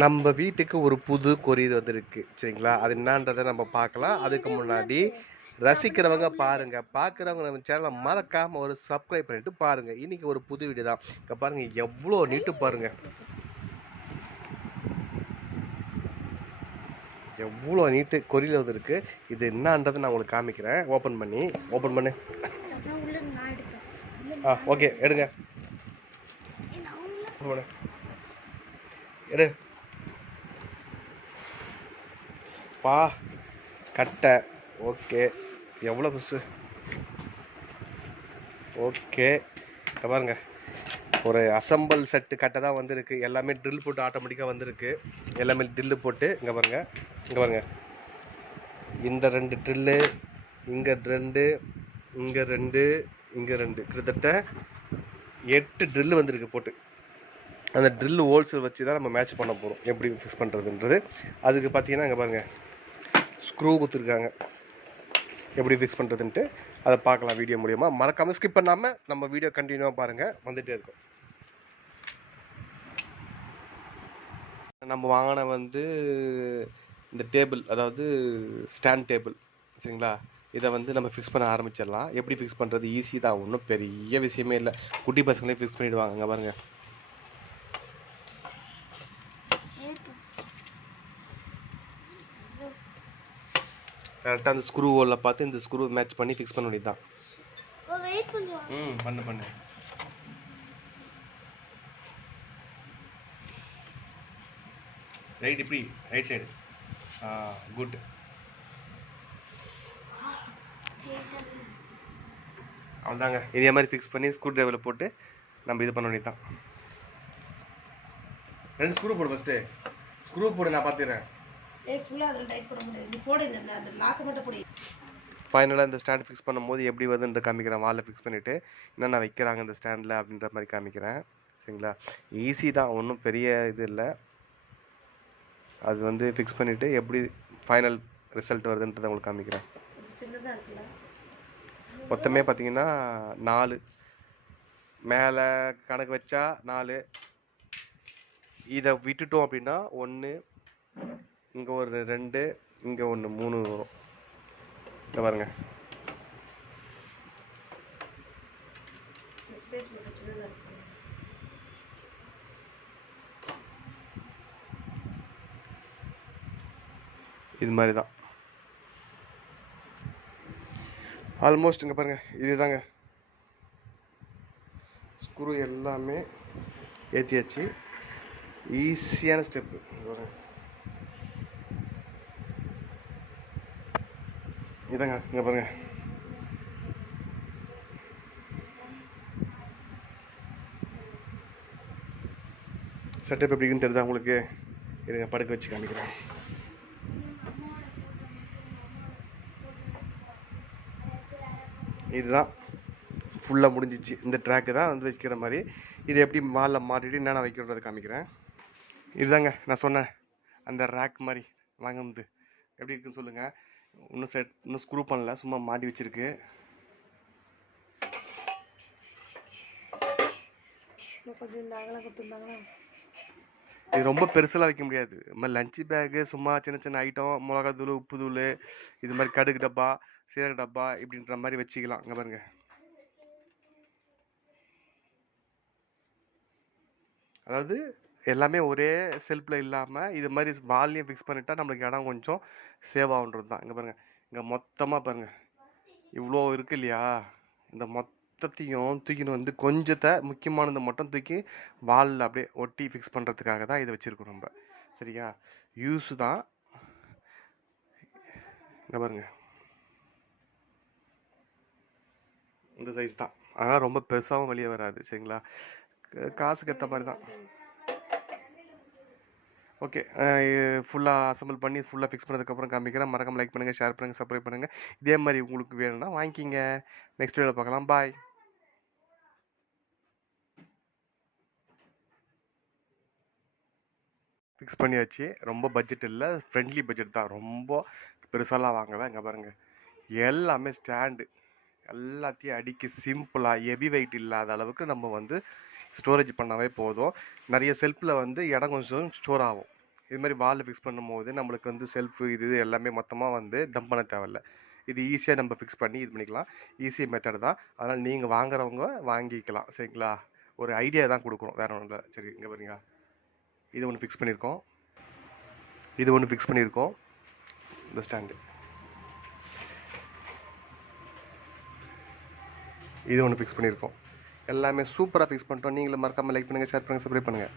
நம்ம வீட்டுக்கு ஒரு புது கொரியர் வந்திருக்கு சரிங்களா. அது என்னன்றதை நம்ம பார்க்கலாம். அதுக்கு முன்னாடி ரசிக்கிறவங்க பாருங்க, பார்க்குறவங்க நம்ம சேனலை மறக்காம ஒரு சப்ஸ்கிரைப் பண்ணிட்டு பாருங்க. இன்னைக்கு ஒரு புது வீடியோ தான். இங்க பாருங்க எவ்வளோ நீட்டு பாருங்க, எவ்வளோ நீட்டு கொரியர் வந்திருக்கு. இது என்னன்றதை நான் உங்களுக்கு காமிக்கிறேன். ஓப்பன் பண்ணு. ஓகே எடுங்க. எடு பா கட்டை. ஓகே எவ்வளோ புதுசு. ஓகே பாருங்க, ஒரு அசம்பிள் செட்டு கட்டை தான் வந்திருக்கு. எல்லாமே ட்ரில் போட்டு ஆட்டோமேட்டிக்காக வந்திருக்கு. எல்லாமே ட்ரில்லு போட்டு இங்கே பாருங்க இந்த 2 ட்ரில்லு, இங்கே 2, இங்கே 2, இங்கே 2, கிட்டத்தட்ட 8 ட்ரில்லு வந்திருக்கு போட்டு. அந்த ட்ரில் ஹோல்ஸ் வச்சு தான் நம்ம மேட்ச் பண்ண போகிறோம், எப்படி ஃபிக்ஸ் பண்ணுறதுன்றது. அதுக்கு பார்த்தீங்கன்னா இங்கே பாருங்கள் ஸ்க்ரூ கொடுத்துருக்காங்க, எப்படி ஃபிக்ஸ் பண்ணுறதுன்ட்டு அதை பார்க்கலாம் வீடியோ மூலிமா. மறக்காமல் ஸ்கிப் பண்ணாமல் நம்ம வீடியோ கண்டினியூவாக பாருங்கள், வந்துகிட்டே இருக்கும். நம்ம வாங்கின இந்த டேபிள், அதாவது ஸ்டாண்ட் டேபிள் சரிங்களா. இதை நம்ம ஃபிக்ஸ் பண்ண ஆரம்பிச்சிடலாம். எப்படி ஃபிக்ஸ் பண்ணுறது ஈஸி தான், ஒன்றும் பெரிய விஷயமே இல்லை. குட்டி பசங்களே ஃபிக்ஸ் பண்ணிவிடுவாங்க. அங்கே பாருங்கள், கரெக்டாக அந்த ஸ்க்ரூ ஹோலில் பார்த்து இந்த ஸ்க்ரூ மேட்ச் பண்ணி ஃபிக்ஸ் பண்ண வேண்டியது தான். பண்ணு ரைட், இப்படி ரைட் சைடு. குட். அவ்வளோதாங்க. இதே மாதிரி ஃபிக்ஸ் பண்ணி ஸ்க்ரூ டிரைவரில் போட்டு நம்ம இது பண்ண வேண்டியது தான். 2 ஸ்க்ரூ போடு. ஃபஸ்ட்டு ஸ்க்ரூ போடு, நான் பார்த்துக்கிறேன். ஃபைனலாக இந்த ஸ்டாண்ட் ஃபிக்ஸ் பண்ணும்போது எப்படி வருதுன்ற காமிக்கிறேன். வாலில் ஃபிக்ஸ் பண்ணிவிட்டு என்னென்ன வைக்கிறாங்க இந்த ஸ்டாண்டில் அப்படின்ற மாதிரி காமிக்கிறேன் சரிங்களா. ஈஸி தான், ஒன்றும் பெரிய இது இல்லை. அது ஃபிக்ஸ் பண்ணிவிட்டு எப்படி ஃபைனல் ரிசல்ட் வருதுன்றதை உங்களுக்கு காமிக்கிறேன். மொத்தமே பார்த்தீங்கன்னா 4 மேலே கணக்கு வச்சா 4. இதை விட்டுட்டோம் அப்படின்னா 1, இங்கே ஒரு 2, இங்கே 1, 3 வரும். இங்கே பாருங்க, இது மாதிரி தான் ஆல்மோஸ்ட். இங்கே பாருங்கள், இதுதாங்க ஸ்க்ரூ எல்லாமே ஏற்றியாச்சு. ஈஸியான ஸ்டெப்பு. இதாங்க, இங்கே பாருங்க, செட்டப் எப்படி இருக்குன்னு தெரியுதா உங்களுக்கு? இருங்க படுக்க வச்சு காமிக்கிறேன். இதுதான் ஃபுல்லாக முடிஞ்சிச்சு. இந்த ட்ராக்கு தான் வைக்கிற மாதிரி. இது எப்படி வாலில் மாட்டிட்டு என்னென்ன வைக்கிறத காமிக்கிறேன். இதுதாங்க நான் சொன்னேன், அந்த ரேக் மாதிரி வாங்க எப்படி இருக்குன்னு சொல்லுங்கள். இன்னும் ஸ்க்ரூ பண்ணல, சும்மா மாட்டி வச்சுருக்கு. இது ரொம்ப பெருசெல்லாம் வைக்க முடியாது. நம்ம லஞ்சு பேக்கு, சும்மா சின்ன சின்ன ஐட்டம், மிளகாத்தூள், உப்பு தூள், இது மாதிரி கடுகு டப்பா, சீரக டப்பா இப்படின்ற மாதிரி வச்சுக்கலாம். இங்கே பாருங்க, அதாவது எல்லாமே ஒரே செல்ஃபில் இல்லாமல் இது மாதிரி வால்லையும் ஃபிக்ஸ் பண்ணிட்டா நம்மளுக்கு இடம் கொஞ்சம் சேவ் ஆகுன்றது தான். இங்கே பாருங்கள், இங்கே மொத்தமாக பாருங்கள் இவ்வளோ இருக்குது இல்லையா. இந்த மொத்தத்தையும் தூக்கின்னு கொஞ்சத்தை முக்கியமானதை மட்டும் தூக்கி வாலில் அப்படியே ஒட்டி ஃபிக்ஸ் பண்ணுறதுக்காக தான் இதை வச்சுருக்கோம் நம்ம. சரியா, யூஸு தான். இங்கே பாருங்கள், இந்த சைஸ் தான். ஆனால் ரொம்ப பெருசாகவும் வெளியே வராது சரிங்களா. காசுக்கு ஏற்ற மாதிரி தான். ஓகே, ஃபுல்லாக அசம்பிள் பண்ணி ஃபுல்லாக ஃபிக்ஸ் பண்ணதுக்கப்புறம் காமிக்கிறேன். மறக்காம லைக் பண்ணுங்கள், ஷேர் பண்ணுங்கள், சப்ஸ்கிரைப் பண்ணுங்கள். இதே மாதிரி உங்களுக்கு வேணும்னா வாங்கிக்கிங்க. நெக்ஸ்ட் வீடியோவில் பார்க்கலாம். பாய். ஃபிக்ஸ் பண்ணியாச்சு. ரொம்ப பட்ஜெட் இல்லை, ஃப்ரெண்ட்லி பட்ஜெட் தான். ரொம்ப பெருசாலாம் வாங்கலாம். இங்கே பாருங்கள், எல்லாமே ஸ்டாண்டு எல்லாத்தையும் அடிக்க சிம்பிளாக ஹெவி வெயிட் இல்லாத அளவுக்கு நம்ம ஸ்டோரேஜ் பண்ணாவே போதும். நிறைய செல்ஃபில் இடம் கொஞ்சம் ஸ்டோர் ஆகும். இது மாதிரி வாலில் ஃபிக்ஸ் பண்ணும்போது நம்மளுக்கு வந்து செல்ஃபு இது எல்லாமே மொத்தமாக வந்து டம்ப் பண்ண தேவையில்ல. இது ஈஸியாக நம்ம ஃபிக்ஸ் பண்ணி இது பண்ணிக்கலாம். ஈஸி மெத்தட் தான். அதனால் நீங்கள் வாங்குறவங்க வாங்கிக்கலாம். சரிங்களா? ஒரு ஐடியா தான் கொடுக்குறோம், வேறு ஒன்றும் இல்லை. சரி, இங்கே பாருங்க, இது ஒன்று ஃபிக்ஸ் பண்ணியிருக்கோம், இது ஒன்று ஃபிக்ஸ் பண்ணியிருக்கோம். இந்த ஸ்டாண்டு இது ஒன்று ஃபிக்ஸ் பண்ணியிருக்கோம். எல்லாமே சூப்பராக ஃபிக்ஸ் பண்ணிட்டோம். நீங்களும் மறக்காமல் லைக் பண்ணுங்கள், ஷேர் பண்ணுங்கள், சப்ஸ்கிரைப் பண்ணுங்கள்.